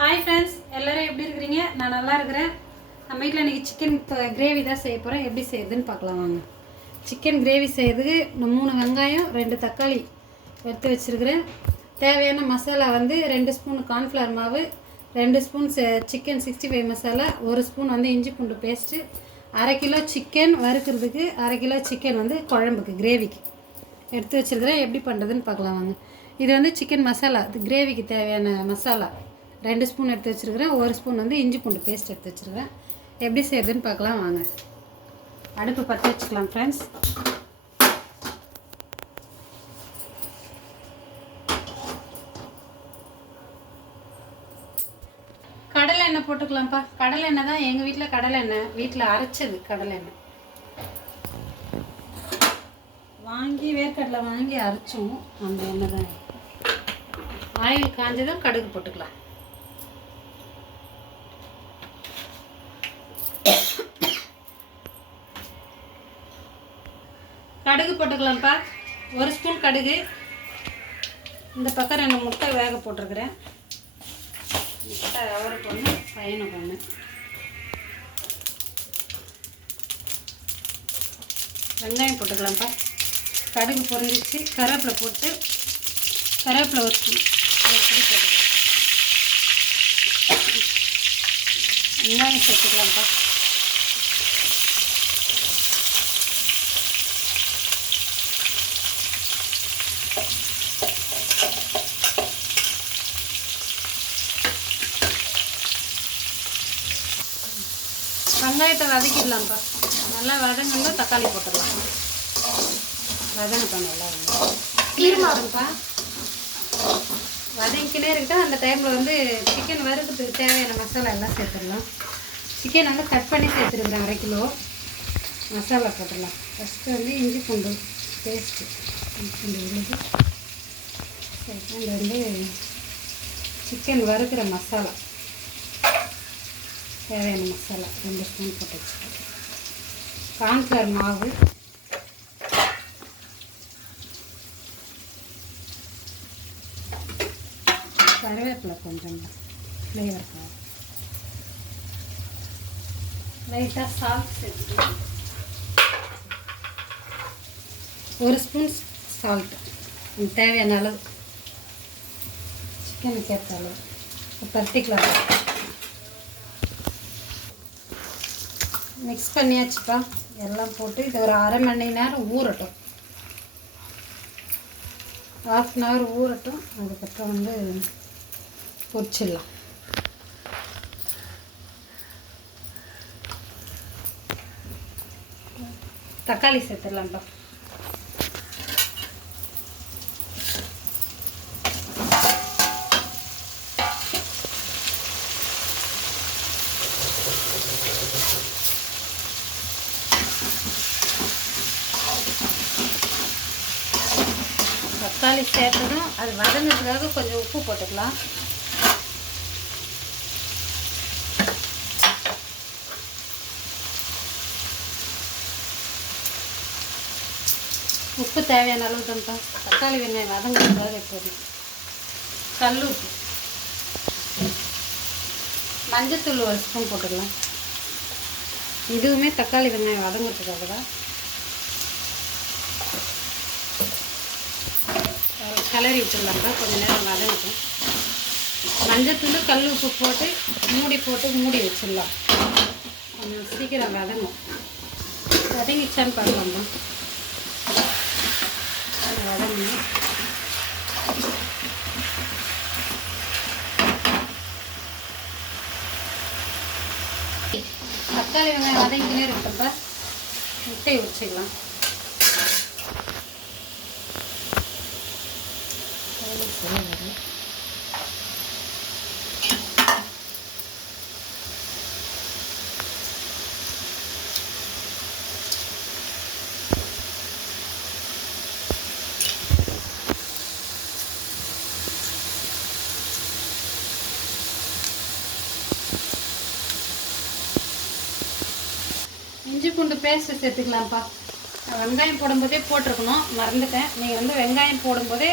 Hi friends, எல்லோரும் எப்படி இருக்கிறீங்க? நான் நல்லா இருக்கிறேன். நம்ம வீட்டில் இன்றைக்கி சிக்கன் கிரேவி தான் செய்ய போகிறேன். எப்படி செய்யுதுன்னு பார்க்கலாம் வாங்க. சிக்கன் கிரேவி செய்கிறதுக்கு நான் 3 வெங்காயம் 2 தக்காளி எடுத்து வச்சுருக்கிறேன். தேவையான மசாலா வந்து 2 ஸ்பூன் கார்ன்ஃப்ளவர் மாவு, 2 ஸ்பூன் சிக்கன் 65 மசாலா, 1 ஸ்பூன் வந்து இஞ்சி பூண்டு பேஸ்ட்டு, 1/2 கிலோ சிக்கன் வறுக்கிறதுக்கு, 1/2 கிலோ சிக்கன் வந்து குழம்புக்கு கிரேவிக்கு எடுத்து வச்சுருக்கிறேன். எப்படி பண்ணுறதுன்னு பார்க்கலாம் வாங்க. இது வந்து சிக்கன் மசாலா, இது கிரேவிக்கு தேவையான மசாலா 2 ஸ்பூன் எடுத்து வச்சுருக்கிறேன். 1 ஸ்பூன் வந்து இஞ்சி பூண்டு பேஸ்ட் எடுத்து வச்சுருக்கிறேன். எப்படி செய்யுதுன்னு பார்க்கலாம் வாங்க. அடுப்பு பற்ற வச்சுக்கலாம் ஃப்ரெண்ட்ஸ். கடலை எண்ணெய் போட்டுக்கலாம்ப்பா. கடலை எண்ணெய் தான் எங்கள் வீட்டில் கடலை எண்ணெய், வீட்டில் அரைச்சது கடலை எண்ணெய் வாங்கி, வேர்க்கடலை வாங்கி அரைச்சோம். அந்த எண்ணெய் தான். ஆயில் காஞ்சதும் கடுகு போட்டுக்கலாம். கடுகு போட்டுக்கலாம்ப்பா. 1 ஸ்பூன் கடுகு. இந்த பக்கம் 2 முட்டை வேக போட்டிருக்கிறேன். முட்டை அவருக்கு ஒன்று, பையனுக்கு ஒன்று. வெங்காயம் போட்டுக்கலாம்ப்பா. கடுகு பொரிஞ்சிச்சு. கருவேப்பிலை போட்டு, கருவேப்பிலை வச்சு போட்டுக்கலாம். வெங்காயம் சேர்த்துக்கலாம்ப்பா. வெங்காயத்தை வதக்கிடலாம்ப்பா. நல்லா வதங்கணும்னா தக்காளி போட்டுடலாம். வதங்கப்பா, நல்லா ஈரமாகப்பா. வதங்கினே இருக்கட்டும். அந்த டைமில் வந்து சிக்கன் வறுக்கிறதுக்கு தேவையான மசாலா எல்லாம் சேர்த்துடலாம். சிக்கன் வந்து கட் பண்ணி சேர்த்துருக்குறேன். 1/2 கிலோ மசாலா போட்டுடலாம். ஃபஸ்ட்டு வந்து இஞ்சி பூண்டு பேஸ்ட்டு, இஞ்சி பூண்டு விழுது. செகண்ட் வந்து சிக்கன் வறுக்கிற மசாலா, தேவையான மசாலா 2 ஸ்பூன் போட்டு வச்சுருக்கேன். கார்ன்ஃப்ளவர் மாவு, கருவேப்பிலை கொஞ்சம் ஃப்ளேவருக்காக, லைட்டாக சால்ட் சேர்த்துக்கலாம். 1 ஸ்பூன் சால்ட்டு, தேவையான அளவு, சிக்கனுக்கு ஏற்ற அளவு. பர்டிகுலர் மிக்ஸ் பண்ணியாச்சுப்பா. எல்லாம் போட்டு இது ஒரு 1/2 மணி நேரம் ஊறட்டும். 1/2 அன் ஹவர் ஊறட்டும். அதுக்கப்புறம் வந்து பொரிச்சிடலாம். தக்காளி சேர்த்துடலாம்ப்பா. தக்காளி சேர்த்ததும் அது வதங்கிறதுக்காக கொஞ்சம் உப்பு போட்டுக்கலாம். உப்பு தேவையான அளவு தான்ப்பா. தக்காளி வெங்காயம் வதங்கிறதுக்காக எப்போதும். கல் உப்பு, மஞ்சத்தூள் 1 ஸ்பூன் போட்டுக்கலாம். இதுவுமே தக்காளி வெங்காயம் வதங்கிறதுக்காக தான். கிளறி விட்டுடலாம்ப்பா. கொஞ்சம் நேரம் வதங்கட்டும். மஞ்சத்தூள் கல் உப்பு போட்டு மூடி வச்சிடலாம். கொஞ்சம் சீக்கிரம் வதங்கும். வதங்கிச்சான்னு பார்க்கலாம்ப்பா. வதங்கணும். தக்காளி வெங்காயம் வதங்கினே இருக்கட்டப்ப முட்டையை உரிச்சிக்கலாம். இஞ்சி பூண்டு பேஸ்ட்டு சேர்த்துக்கலாம்ப்பா. வெங்காயம் போடும்போதே போட்டிருக்கணும், மறந்துட்டேன். நீங்கள் வந்து வெங்காயம் போடும்போதே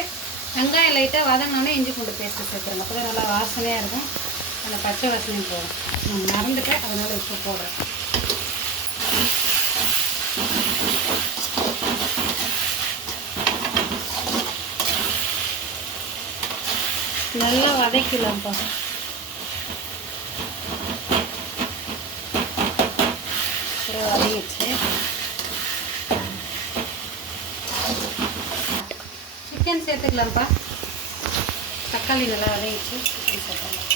வெங்காயம் லைட்டாக வதங்கினோன்னே இஞ்சி பூண்டு பேஸ்ட்டு சேர்த்துருங்க. அப்போ தான் நல்லா வாசனையாக இருக்கும். அந்த பச்சை வாசனையும் போடும். நான் மறந்துட்டேன், அதனால் இப்போ போடுறேன். நல்லா வதக்கலாம்ப்பா. அப்புறம் வதங்கிச்சு. சிக்கன் சேர்த்துக்கலாம்ப்பா. தக்காளி நல்லா வதங்கிச்சு. சிக்கன் சேர்த்துக்கலாம்.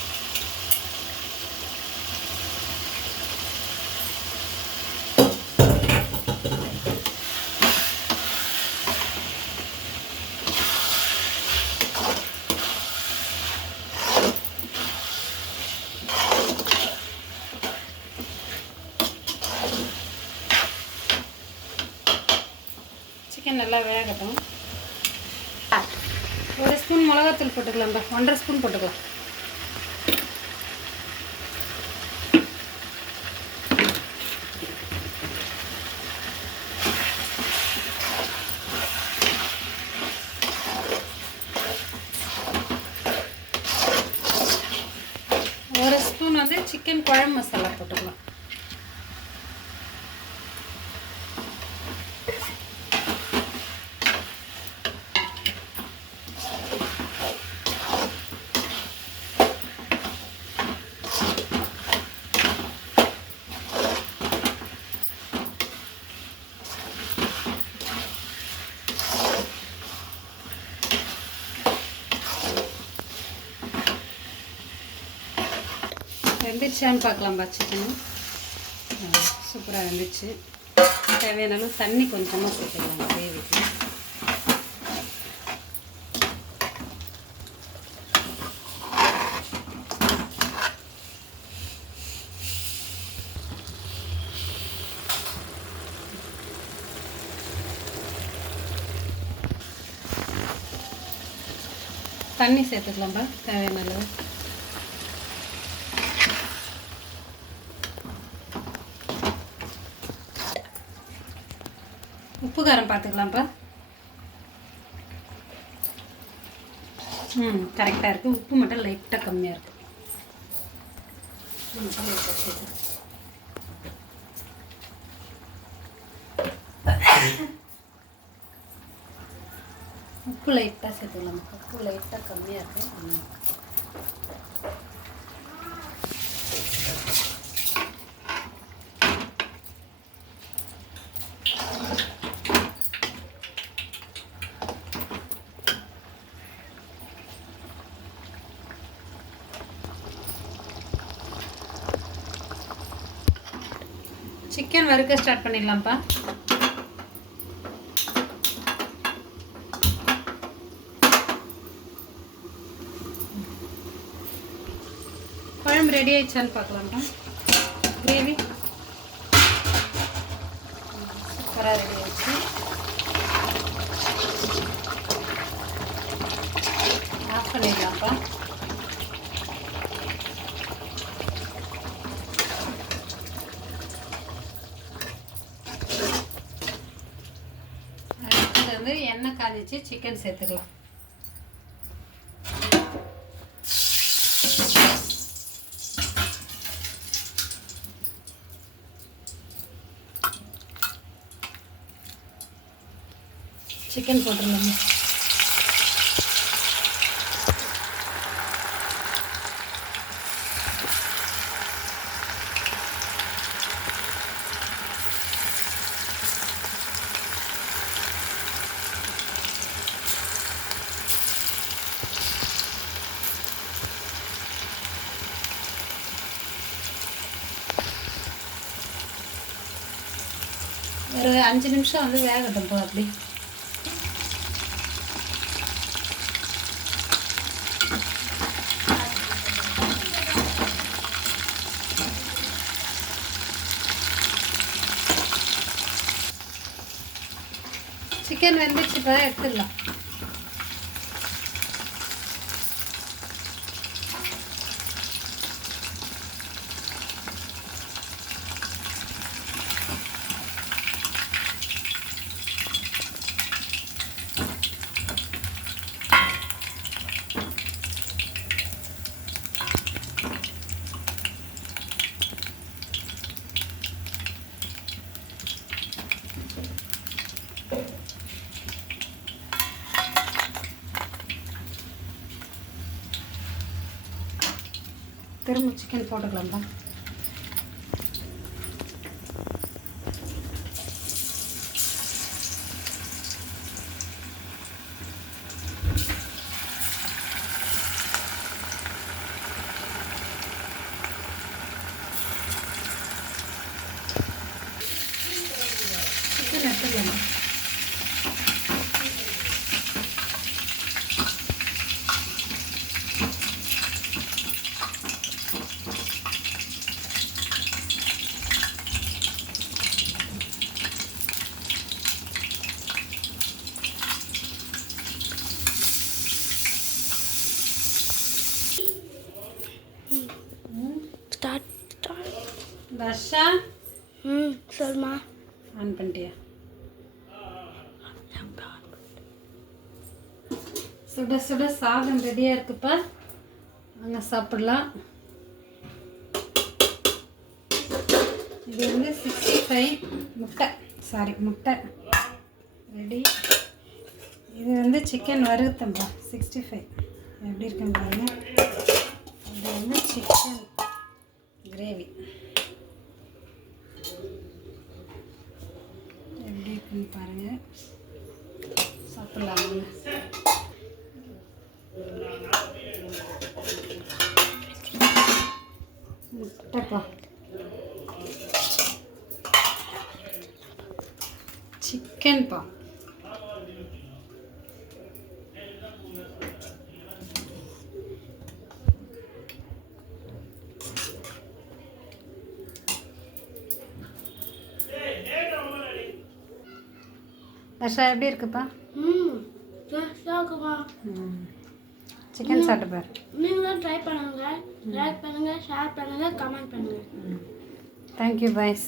சிக்கன் நல்லா வேகட்டும். 1 ஸ்பூன் மிளகாத்தூள் போட்டுக்கலாம்ப்பா. 1.5 ஸ்பூன் போட்டுக்கலாம். ஒரு ஸ்பூன் வந்து சிக்கன் குழம்பு மசாலா போட்டுக்கலாம். வெந்துருச்சான்னு பார்க்கலாம்ப்பா. சிக்கன் சூப்பராக வெந்துச்சு. தேவையான அளவு தண்ணி கொஞ்சமாக சேர்த்துக்கலாம் கிரேவிக்கு. தண்ணி சேர்த்துக்கலாம்ப்பா தேவையான அளவு. உப்பு காரம் பார்த்துக்கலாம்ப்பா. கரெக்டாக இருக்குது. உப்பு மட்டும் லைட்டாக கம்மியாக இருக்குது. உப்பு லைட்டாக சேர்த்துக்கலாம். உப்பு லைட்டாக கம்மியாக இருக்குது. சிக்கன் வறுக்க ஸ்டார்ட் பண்ணிடலாம்ப்பா. குழம்பு ரெடி ஆயிடுச்சான்னு பார்க்கலாம்ப்பா. கிரேவி சூப்பராக ரெடி ஆயிடுச்சு. ஆஃப் பண்ணிடலாம்ப்பா. எண்ணெய் காய்ச்சி சிக்கன் சேர்த்துக்கலாம். சிக்கன் போட்டுடலாமா? ஒரு 5 நிமிஷம் வந்து வேகட்டும் போ. அப்படி சிக்கன் வெந்துச்சு, இப்போ எடுத்துடலாம். திரும்ப சிக்கன் போட்டுக்கலாம்ப்பா. சிக்கன் எடுத்துக்கலாம். தர்ஷா சொல்லுமா. ஆன் பண்ணிட்டியா? சுட சுட சாதம் ரெடியாக இருக்குப்பா. அங்கே சாப்பிடலாம். இது வந்து 65 முட்டை ரெடி. இது வந்து சிக்கன் வறுத்தம்பா 65 எப்படி இருக்குன்னு பாருங்க. இது வந்து சிக்கன் கிரேவி எப்படி இருக்குன்னு பாருங்க. சாப்பிடலாம். முட்டைப்பா, சிக்கன்பா. தர்ஷா எப்படி இருக்குப்பா? சிக்கன் சாப்பிட்டு பாரு. நீங்களும் ட்ரை பண்ணுங்க, லைக் பண்ணுங்க, ஷேர் பண்ணுங்க, கமெண்ட் பண்ணுங்க. Thank you boys.